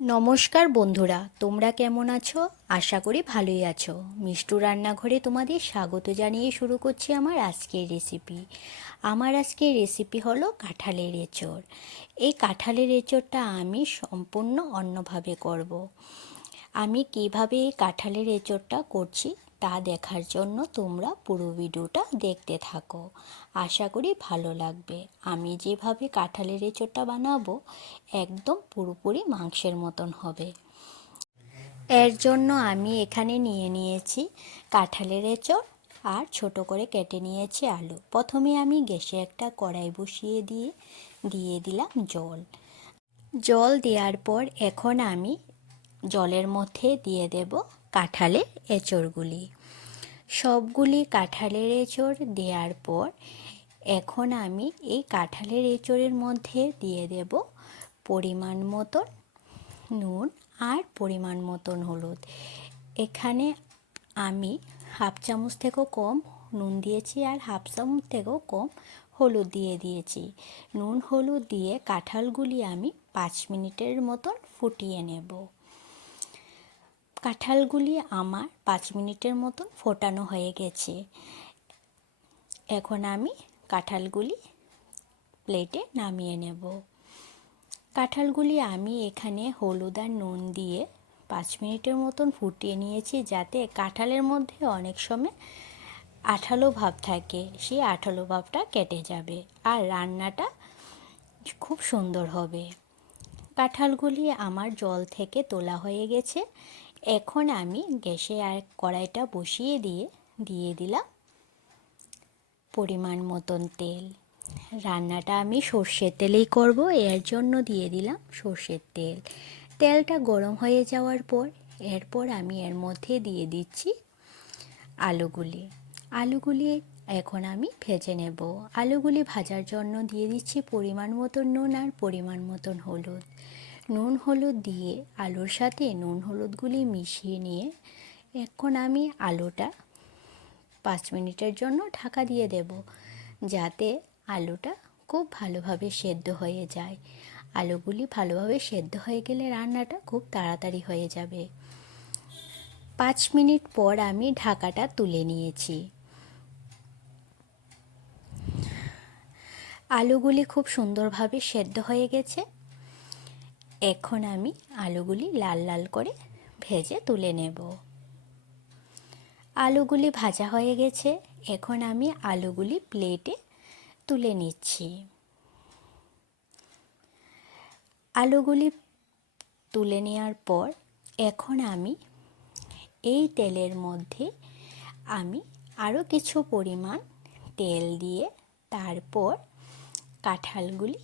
নমস্কার বন্ধুরা, তোমরা কেমন আছো? আশা করি ভালোই আছো। মিষ্টু রান্নাঘরে তোমাদের স্বাগত জানিয়ে শুরু করছি আমার আজকের রেসিপি আমার আজকের রেসিপি হলো কাঁঠালের এঁচড়। এই কাঁঠালের এঁচড়টা আমি সম্পূর্ণ অন্যভাবে করব। আমি কীভাবে এই কাঁঠালের এঁচড়টা করছি তা দেখার জন্য তোমরা পুরো ভিডিওটা দেখতে থাকো। আশা করি ভালো লাগবে। আমি যেভাবে কাঁঠালের এঁচড়টা বানাবো, একদম পুরোপুরি মাংসের মতন হবে। এর জন্য আমি এখানে নিয়ে নিয়েছি কাঁঠালের এঁচড় আর ছোট করে কেটে নিয়েছি আলু। প্রথমে আমি গ্যাসে একটা কড়াই বসিয়ে দিয়ে দিয়ে দিলাম জল। জল দেওয়ার পর এখন আমি জলের মধ্যে দিয়ে দেব কাঁঠালের এঁচড়গুলি। সবগুলি কাঁঠালের এঁচড় দেওয়ার পর এখন আমি এই কাঁঠালের এঁচড়ের মধ্যে দিয়ে দেব পরিমাণ মতন নুন আর পরিমাণ মতন হলুদ। এখানে আমি হাফ চামচ থেকেও কম নুন দিয়েছি আর হাফ চামচ থেকেও কম হলুদ দিয়ে দিয়েছি। নুন হলুদ দিয়ে কাঁঠালগুলি আমি পাঁচ মিনিটের মতন ফুটিয়ে নেব। কাঁঠালগুলি আমার পাঁচ মিনিটের মতন ফোটানো হয়ে গেছে। এখন আমি কাঁঠালগুলি প্লেটে নামিয়ে নেব। কাঁঠালগুলি আমি এখানে হলুদ আর নুন দিয়ে পাঁচ মিনিটের মতন ফুটিয়ে নিয়েছি যাতে কাঁঠালের মধ্যে অনেক সময় আঠালো ভাব থাকে, সেই আঠালো ভাবটা কেটে যাবে আর রান্নাটা খুব সুন্দর হবে। কাঁঠালগুলি আমার জল থেকে তোলা হয়ে গেছে। এখন আমি গ্যাসে আর কড়াইটা বসিয়ে দিয়ে দিয়ে দিলাম পরিমাণ মতন তেল। রান্নাটা আমি সর্ষের তেলেই করব, এর জন্য দিয়ে দিলাম সর্ষের তেল। তেলটা গরম হয়ে যাওয়ার পর, এরপর আমি এর মধ্যে দিয়ে দিচ্ছি আলুগুলি। আলুগুলি এখন আমি ভেজে নেব। আলুগুলি ভাজার জন্য দিয়ে দিচ্ছি পরিমাণ মতন নুন আর পরিমাণ মতন হলুদ। নুন হলুদ দিয়ে আলুর সাথে নুন হলুদগুলি মিশিয়ে নিয়ে এখন আমি আলুটা পাঁচ মিনিটের জন্য ঢাকা দিয়ে দেব যাতে আলুটা খুব ভালোভাবে সেদ্ধ হয়ে যায়। আলুগুলি ভালোভাবে সেদ্ধ হয়ে গেলে রান্নাটা খুব তাড়াতাড়ি হয়ে যাবে। পাঁচ মিনিট পর আমি ঢাকাটা তুলে নিয়েছি। আলুগুলি খুব সুন্দরভাবে সেদ্ধ হয়ে গেছে। এখন আমি আলুগুলি লাল লাল করে ভেজে তুলে নেব। আলুগুলি ভাজা হয়ে গেছে, এখন আমি আলুগুলি প্লেটে তুলে নিচ্ছি। আলুগুলি তুলে নেওয়ার পর এখন আমি এই তেলের মধ্যে আমি আরও কিছু পরিমাণ তেল দিয়ে তারপর কাঁঠালগুলি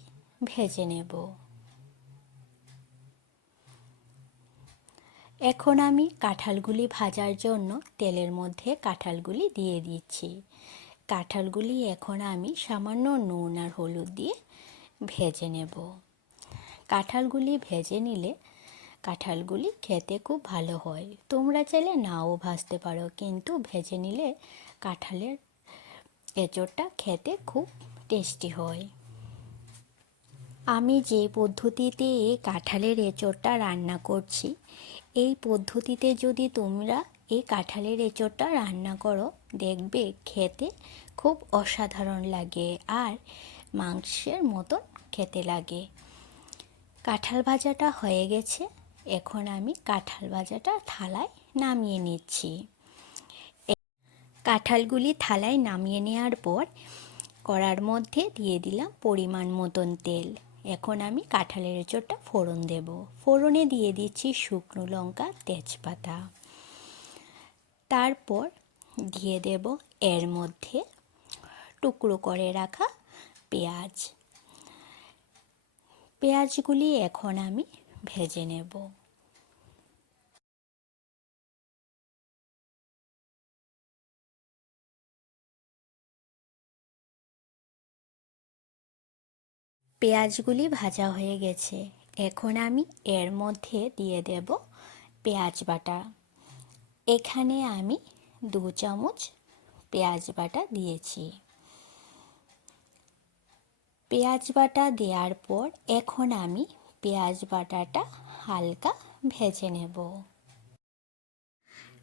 ভেজে নেব। এখন আমি কাঁঠালগুলি ভাজার জন্য তেলের মধ্যে কাঁঠালগুলি দিয়ে দিচ্ছি। কাঁঠালগুলি এখন আমি সামান্য নুন আর হলুদ দিয়ে ভেজে নেব। কাঁঠালগুলি ভেজে নিলে কাঁঠালগুলি খেতে খুব ভালো হয়। তোমরা চাইলে নাও ভাজতে পারো, কিন্তু ভেজে নিলে কাঁঠালের এঁচড়টা খেতে খুব টেস্টি হয়। আমি যে পদ্ধতিতে এই কাঁঠালের এঁচড়টা রান্না করছি এই পদ্ধতিতে যদি তোমরা এই কাঁঠালের এঁচড়টা রান্না করো, দেখবে খেতে খুব অসাধারণ লাগে আর মাংসের মতন খেতে লাগে। কাঁঠাল ভাজাটা হয়ে গেছে, এখন আমি কাঁঠাল ভাজাটা থালায় নামিয়ে নিচ্ছি। কাঁঠালগুলি থালায় নামিয়ে নেওয়ার পর কড়ার মধ্যে দিয়ে দিলাম পরিমাণ মতন তেল। এখন আমি কাঁঠালের এঁচোড়টা ফোড়ন দেব। ফোড়নে দিয়ে দিচ্ছি শুকনো লঙ্কা, তেজপাতা। তারপর দিয়ে দেব এর মধ্যে টুকরো করে রাখা পেঁয়াজ। পেঁয়াজগুলি এখন আমি ভেজে নেব। পেঁয়াজগুলি ভাজা হয়ে গেছে। এখন আমি এর মধ্যে দিয়ে দেব পেঁয়াজ বাটা। এখানে আমি দু চামচ পেঁয়াজ বাটা দিয়েছি। পেঁয়াজ বাটা দেওয়ার পর এখন আমি পেঁয়াজ বাটাটা হালকা ভেজে নেব।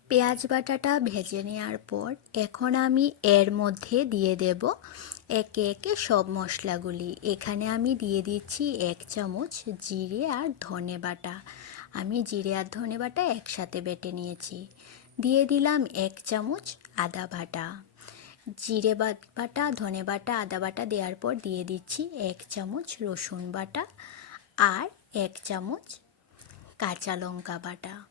পেঁয়াজ বাটাটা ভেজে নেওয়ার পর এখন আমি এর মধ্যে দিয়ে দেব একে একে সব মশলাগুলি। এখানে আমি দিয়ে দিচ্ছি এক চামচ জিরে আর ধনে বাটা। আমি জিরে আর ধনে বাটা একসাথে বেটে নিয়েছি। দিয়ে দিলাম এক চামচ আদা বাটা। জিরে বাটা, ধনে বাটা, আদা বাটা দেওয়ার পর দিয়ে দিচ্ছি এক চামচ রসুন বাটা আর এক চামচ কাঁচা লঙ্কা বাটা।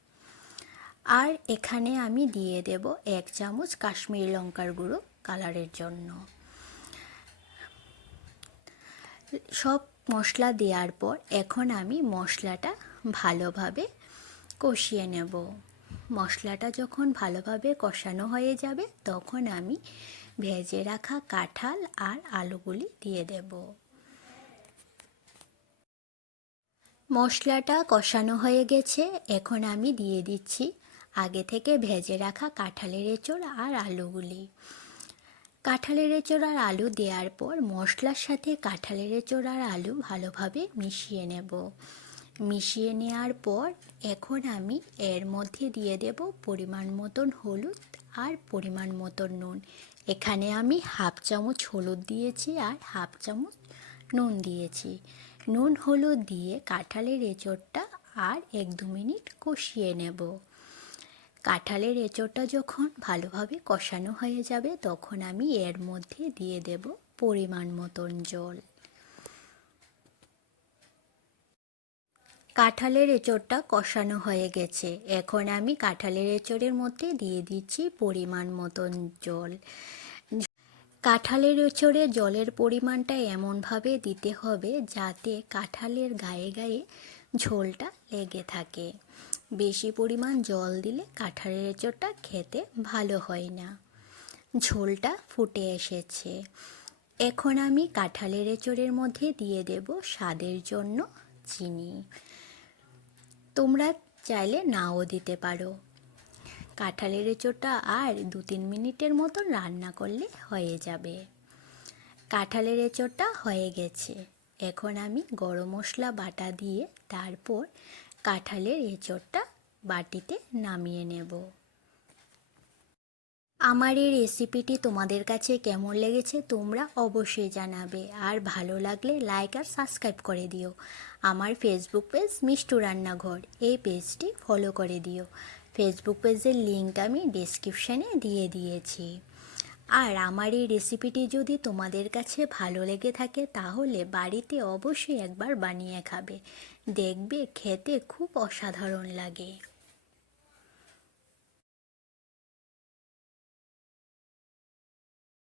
আর এখানে আমি দিয়ে দেব এক চামচ কাশ্মীরি লঙ্কার গুঁড়ো কালারের জন্য। সব মশলা দেওয়ার পর এখন আমি মশলাটা ভালোভাবে কষিয়ে নেব। মশলাটা যখন ভালোভাবে কষানো হয়ে যাবে, তখন আমি ভেজে রাখা কাঁঠাল আর আলুগুলি দিয়ে দেব। মশলাটা কষানো হয়ে গেছে, এখন আমি দিয়ে দিচ্ছি আগে থেকে ভেজে রাখা কাঁঠালের এঁচড় আর আলুগুলি। কাঁঠালের এঁচড় আলু দেওয়ার পর মশলার সাথে কাঁঠালের এঁচড় আর আলু ভালোভাবে মিশিয়ে নেব। মিশিয়ে নেওয়ার পর এখন আমি এর মধ্যে দিয়ে দেব পরিমাণ মতন হলুদ আর পরিমাণ মতন নুন। এখানে আমি হাফ চামচ হলুদ দিয়েছি আর হাফ চামচ নুন দিয়েছি। নুন হলুদ দিয়ে কাঁঠালের এঁচড়টা আর এক দু মিনিট কষিয়ে নেব। কাঁঠালের এঁচড়টা যখন ভালোভাবে কষানো হয়ে যাবে, তখন আমি এর মধ্যে দিয়ে দেব পরিমাণ মতন জল। কাঁঠালের এঁচড়টা কষানো হয়ে গেছে। এখন আমি কাঁঠালের এঁচড়ের মধ্যে দিয়ে দিচ্ছি পরিমাণ মতন জল। কাঁঠালের এঁচড়ে জলের পরিমাণটা এমনভাবে দিতে হবে যাতে কাঁঠালের গায়ে গায়ে ঝোলটা লেগে থাকে। বেশি পরিমাণ জল দিলে কাঁঠালের এঁচড়টা খেতে ভালো হয় না। ঝোলটা ফুটে এসেছে। এখন আমি কাঁঠালের এঁচড়ের মধ্যে দিয়ে দেব স্বাদের জন্য চিনি। তোমরা চাইলে নাও দিতে পারো। কাঁঠালের এঁচোড়টা আর দু তিন মিনিটের মতন রান্না করলে হয়ে যাবে। কাঁঠালের এঁচোড়টা হয়ে গেছে। এখন আমি গরম মশলা বাটা দিয়ে তারপর কাঁঠালের এঁচোড়টা বাটিতে নামিয়ে নেব। আমার এই রেসিপিটি তোমাদের কাছে কেমন লেগেছে তোমরা অবশ্যই জানাবে। আর ভালো লাগলে লাইক আর সাবস্ক্রাইব করে দিও। আমার ফেসবুক পেজ মিষ্টু রান্নাঘর, এই পেজটি ফলো করে দিও। ফেসবুক পেজের লিঙ্ক আমি ডিসক্রিপশানে দিয়ে দিয়েছি। আর আমার এই রেসিপিটি যদি তোমাদের কাছে ভালো লেগে থাকে, তাহলে বাড়িতে অবশ্যই একবার বানিয়ে খাবে। দেখবে খেতে খুব অসাধারণ লাগে।